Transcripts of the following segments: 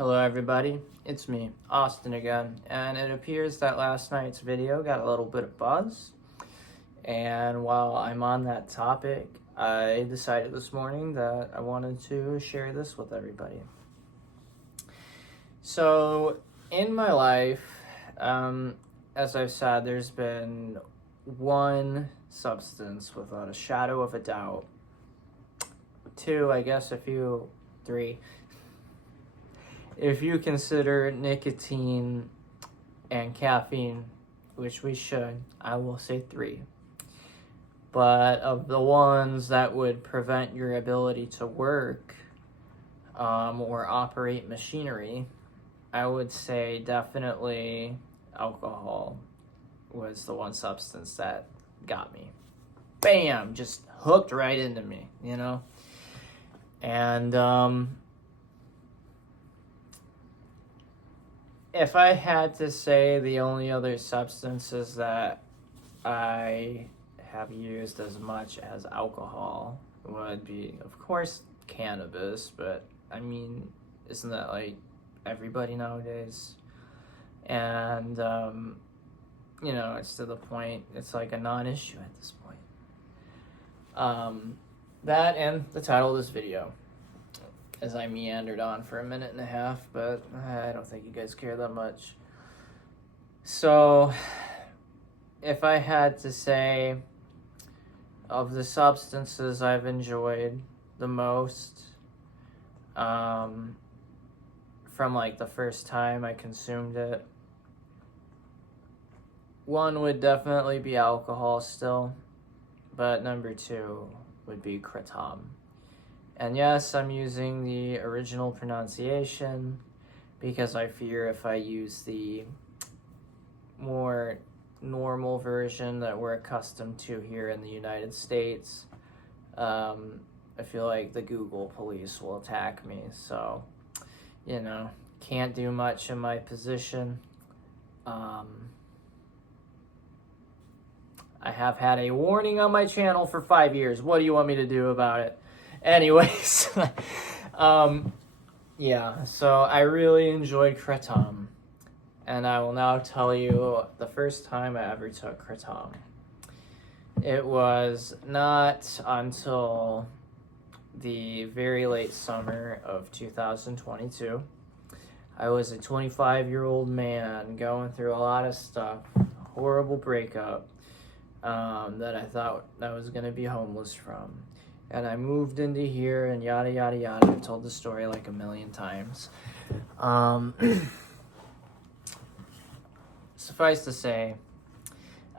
Hello everybody, it's me, Austin again, and it appears that last night's video got a little bit of buzz, and while I'm on that topic, I decided this morning that I wanted to share this with everybody. So, in my life, as I've said, there's been one substance without a shadow of a doubt, two, I guess three, if you consider nicotine and caffeine, which we should, I will say three. But of the ones that would prevent your ability to work or operate machinery, I would say definitely alcohol was the one substance that got me. Bam! Just hooked right into me, you know? And if I had to say the only other substances that I have used as much as alcohol would be, of course, cannabis, but I mean, isn't that like everybody nowadays? And, it's to the point, it's like a non-issue at this point. That and the title of this video, as I meandered on for a minute and a half, but I don't think you guys care that much. So, if I had to say, of the substances I've enjoyed the most, from like the first time I consumed it, one would definitely be alcohol still, but number two would be Kr8om. And yes, I'm using the original pronunciation because I fear if I use the more normal version that we're accustomed to here in the United States, I feel like the Google police will attack me. So, can't do much in my position. I have had a warning on my channel for 5 years. What do you want me to do about it? Anyways, yeah, so I really enjoyed Kr8om, and I will now tell you the first time I ever took Kr8om. It was not until the very late summer of 2022. I was a 25-year-old man going through a lot of stuff, horrible breakup, that I thought I was going to be homeless from. And I moved into here and yada, yada, yada. I've told the story like a million times. Suffice to say,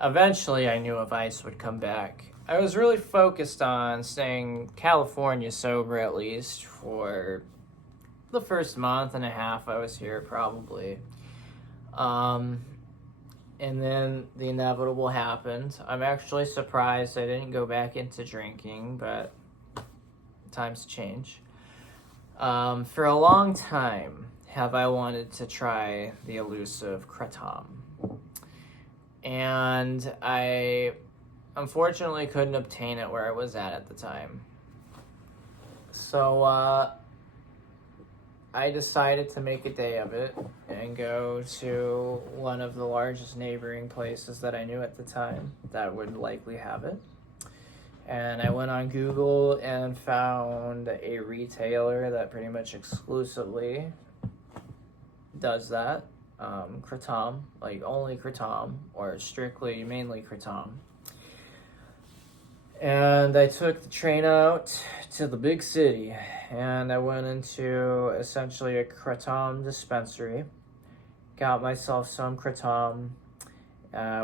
eventually I knew a vice would come back. I was really focused on staying California sober, at least, for the first month and a half I was here, probably. And then the inevitable happened. I'm actually surprised I didn't go back into drinking, but times change. For a long time have I wanted to try the elusive Kr8om. And I unfortunately couldn't obtain it where I was at the time. So I decided to make a day of it and go to one of the largest neighboring places that I knew at the time that would likely have it. And I went on Google and found a retailer that pretty much exclusively does that. Kr8om, like only Kr8om, or strictly, mainly Kr8om. And I took the train out to the big city, and I went into essentially a Kr8om dispensary, got myself some Kr8om,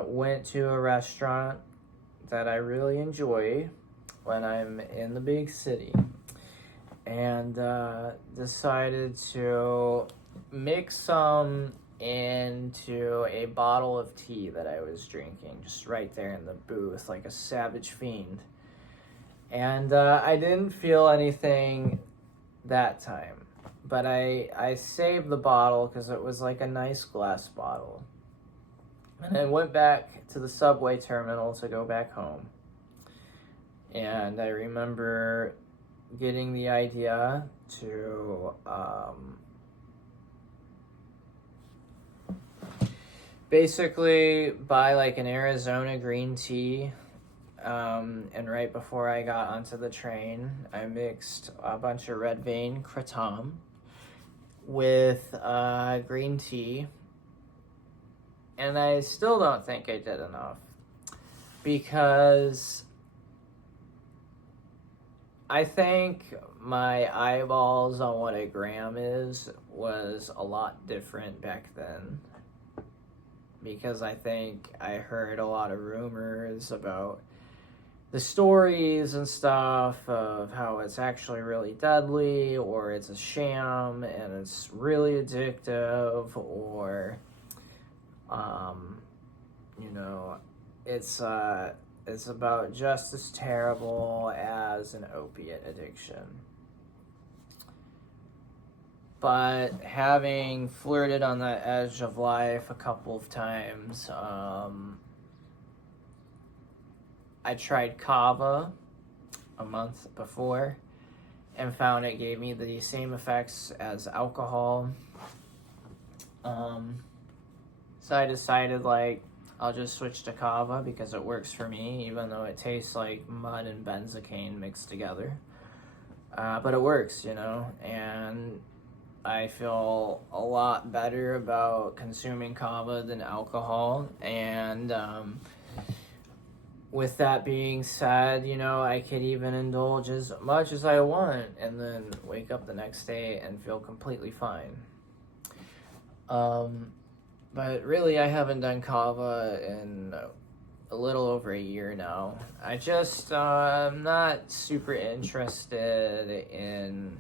went to a restaurant that I really enjoy when I'm in the big city, and decided to mix some into a bottle of tea that I was drinking, just right there in the booth, like a savage fiend. And I didn't feel anything that time, but I saved the bottle because it was like a nice glass bottle. And I went back to the subway terminal to go back home. And I remember getting the idea to basically buy like an Arizona green tea. And right before I got onto the train, I mixed a bunch of red vein Kr8om with green tea. And I still don't think I did enough, because I think my eyeballs on what a gram is was a lot different back then, because I think I heard a lot of rumors about the stories and stuff of how it's actually really deadly, or it's a sham and it's really addictive, or you know, it's about just as terrible as an opiate addiction. But having flirted on that edge of life a couple of times, I tried kava a month before and found it gave me the same effects as alcohol. So I decided, like, I'll just switch to kava because it works for me, even though it tastes like mud and benzocaine mixed together. But it works, and I feel a lot better about consuming kava than alcohol. And with that being said, I could even indulge as much as I want and then wake up the next day and feel completely fine. But really, I haven't done kava in a little over a year now. I just, I'm not super interested in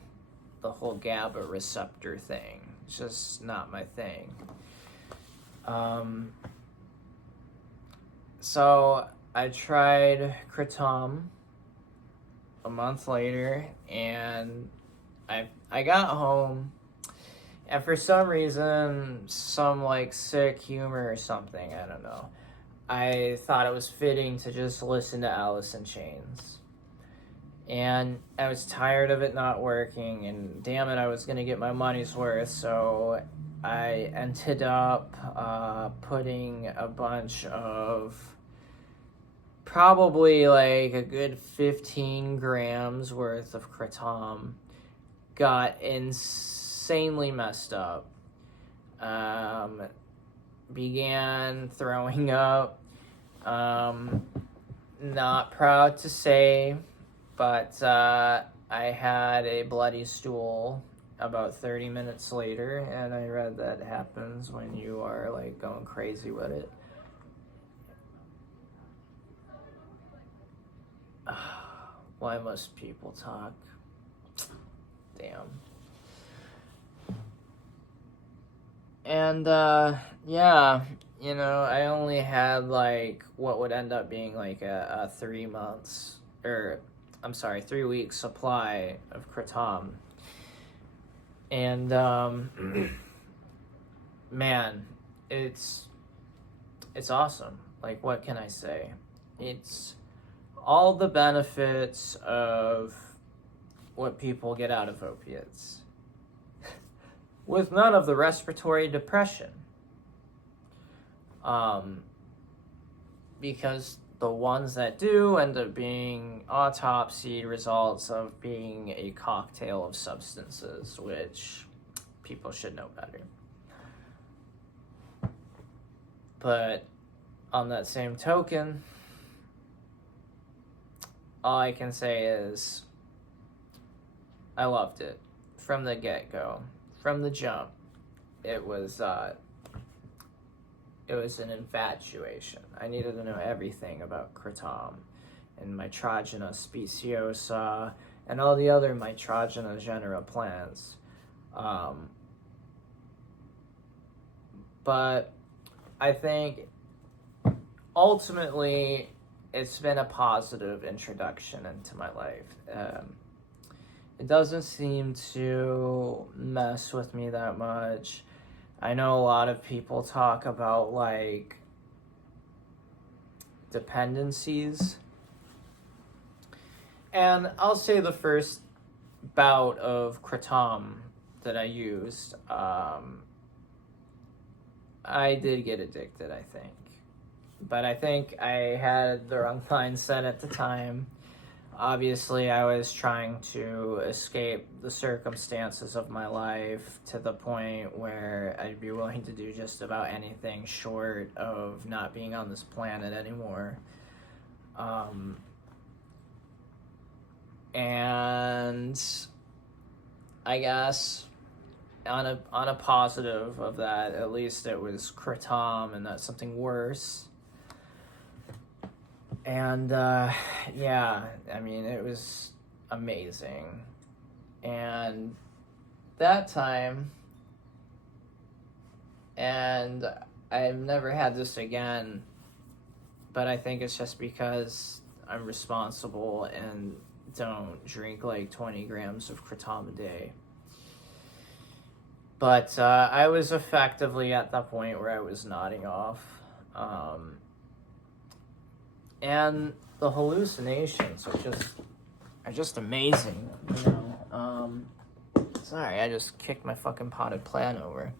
the whole GABA receptor thing. It's just not my thing. So I tried Kr8om a month later, and I got home, and for some reason, some like sick humor or something, I don't know, I thought it was fitting to just listen to Alice in Chains. And I was tired of it not working, and damn it, I was gonna get my money's worth, so I ended up putting a bunch of, probably like a good 15 grams worth of Kr8om, got insanely messed up, began throwing up, not proud to say, but I had a bloody stool about 30 minutes later, and I read that happens when you are like going crazy with it. Why must people talk? Damn. And yeah, I only had like what would end up being like a 3 months, or I'm sorry, 3 weeks supply of Kr8om. And man, it's awesome. Like, what can I say? It's all the benefits of what people get out of opiates, with none of the respiratory depression. Because the ones that do end up being autopsy results of being a cocktail of substances, which people should know better. But on that same token, all I can say is I loved it from the get-go, from the jump. It was an infatuation. I needed to know everything about Kr8om and Mitragena speciosa and all the other Mitragena genera plants. But I think ultimately it's been a positive introduction into my life. It doesn't seem to mess with me that much. I know a lot of people talk about like dependencies, and I'll say the first bout of Kr8om that I used, I did get addicted, I think. But I think I had the wrong mindset at the time. Obviously, I was trying to escape the circumstances of my life to the point where I'd be willing to do just about anything short of not being on this planet anymore. And I guess on a positive of that, at least it was Kr8om and not something worse. And yeah, I mean, it was amazing. And that time, and I've never had this again, but I think it's just because I'm responsible and don't drink like 20 grams of Kr8om a day. But I was effectively at the point where I was nodding off. And the hallucinations are just amazing, you know. Sorry, I just kicked my fucking potted plant over.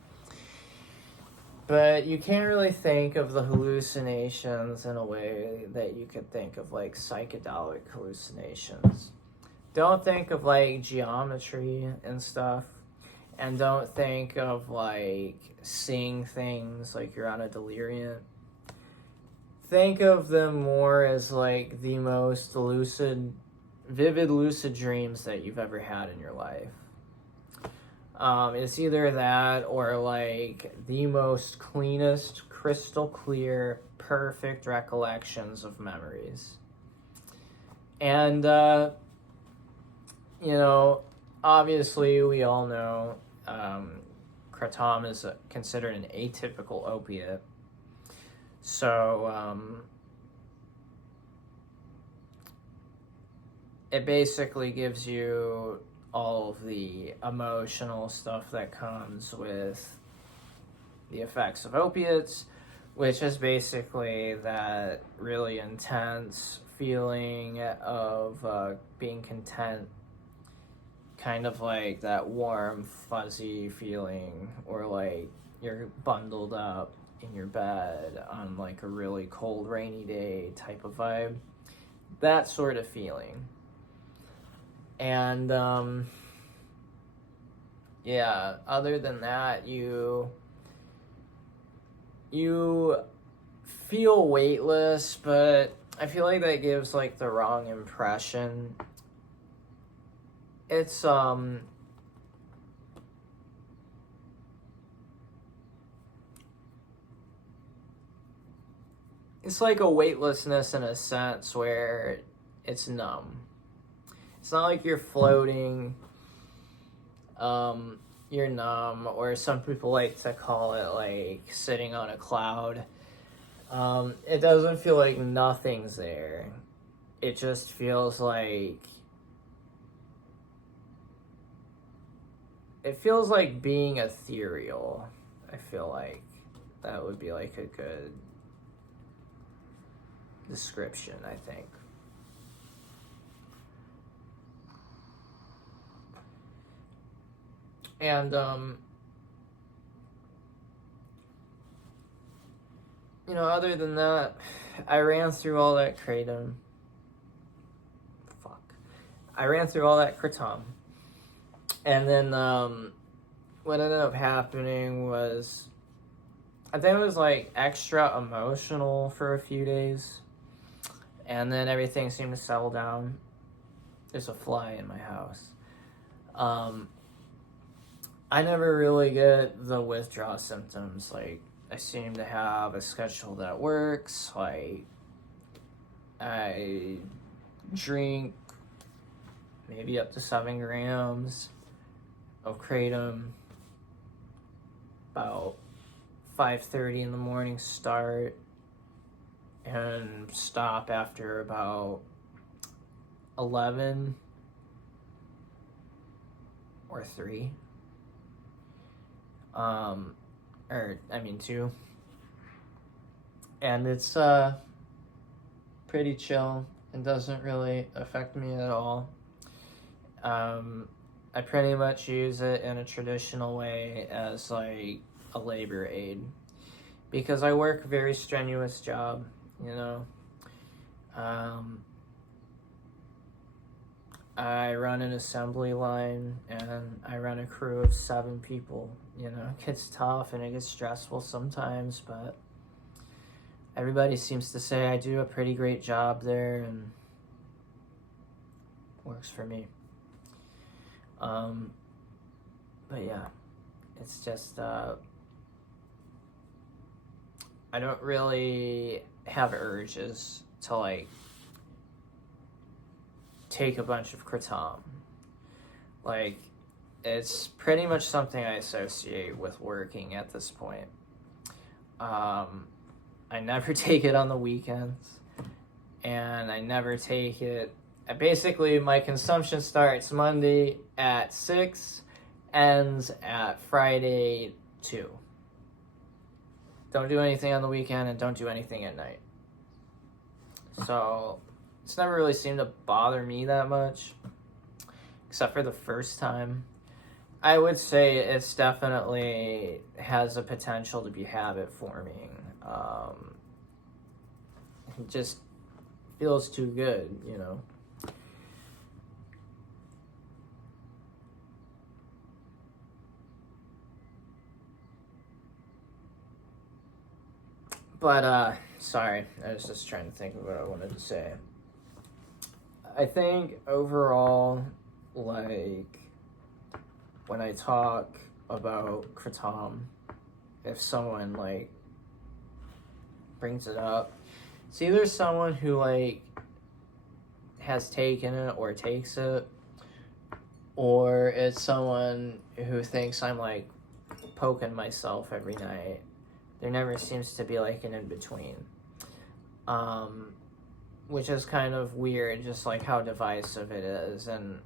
But you can't really think of the hallucinations in a way that you could think of like psychedelic hallucinations. Don't think of like geometry and stuff. And don't think of like seeing things like you're on a delirium. Think of them more as like the most vivid lucid dreams that you've ever had in your life. It's either that or like the most cleanest, crystal clear, perfect recollections of memories. And, you know, obviously we all know Kr8om is considered an atypical opiate. So, it basically gives you all of the emotional stuff that comes with the effects of opiates, which is basically that really intense feeling of being content, kind of like that warm, fuzzy feeling, or like you're bundled up in your bed on like a really cold, rainy day type of vibe. That sort of feeling. And yeah, other than that, you feel weightless, but I feel like that gives like the wrong impression. It's it's like a weightlessness in a sense where it's numb. It's not like you're floating. You're numb, or some people like to call it like sitting on a cloud. It doesn't feel like nothing's there. It just feels like being ethereal. I feel like that would be like a good description, I think. And you know, other than that, I ran through all that Kr8om. I ran through all that Kr8om. And then what ended up happening was, I think it was like extra emotional for a few days. And then everything seemed to settle down. There's a fly in my house. I never really get the withdrawal symptoms. Like, I seem to have a schedule that works. Like, I drink maybe up to 7 grams of Kr8om about 5:30 in the morning start, and stop after about 11 or 3. 2. And it's pretty chill. It doesn't really affect me at all. I pretty much use it in a traditional way as like a labor aid. because I work a very strenuous job, you know. I run an assembly line and I run a crew of 7 people. You know, it gets tough and it gets stressful sometimes, but everybody seems to say I do a pretty great job there and works for me. But yeah, it's just, I don't really have urges to like take a bunch of Kr8om. Like, it's pretty much something I associate with working at this point. I never take it on the weekends, and I never take it. Basically, my consumption starts Monday at 6, ends at Friday 2. Don't do anything on the weekend and don't do anything at night. So it's never really seemed to bother me that much, except for the first time. I would say it's definitely has a potential to be habit forming. It just feels too good, you know. But, sorry, I was just trying to think of what I wanted to say. I think overall, like, when I talk about Kr8om, if someone, like, brings it up, it's either someone who, like, has taken it or takes it, or it's someone who thinks I'm, like, poking myself every night. There never seems to be, like, an in-between. Which is kind of weird, just, like, how divisive it is, and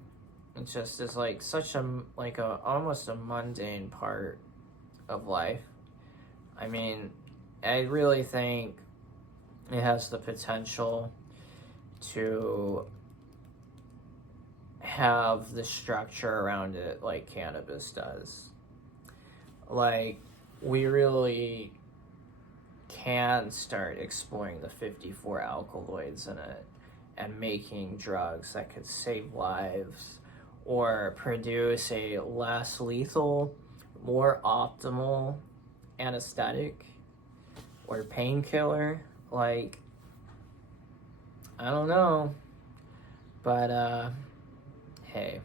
it just is, like, such a, like, almost a mundane part of life. I mean, I really think it has the potential to have the structure around it like cannabis does. Like, we really can start exploring the 54 alkaloids in it and making drugs that could save lives or produce a less lethal, more optimal anesthetic or painkiller. Like, I don't know, but hey,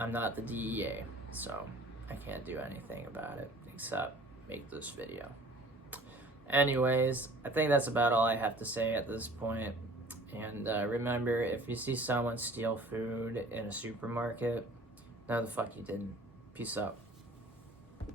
I'm not the DEA, so I can't do anything about it except make this video. Anyways, I think that's about all I have to say at this point. And remember, if you see someone steal food in a supermarket, no, the fuck you didn't. Peace out.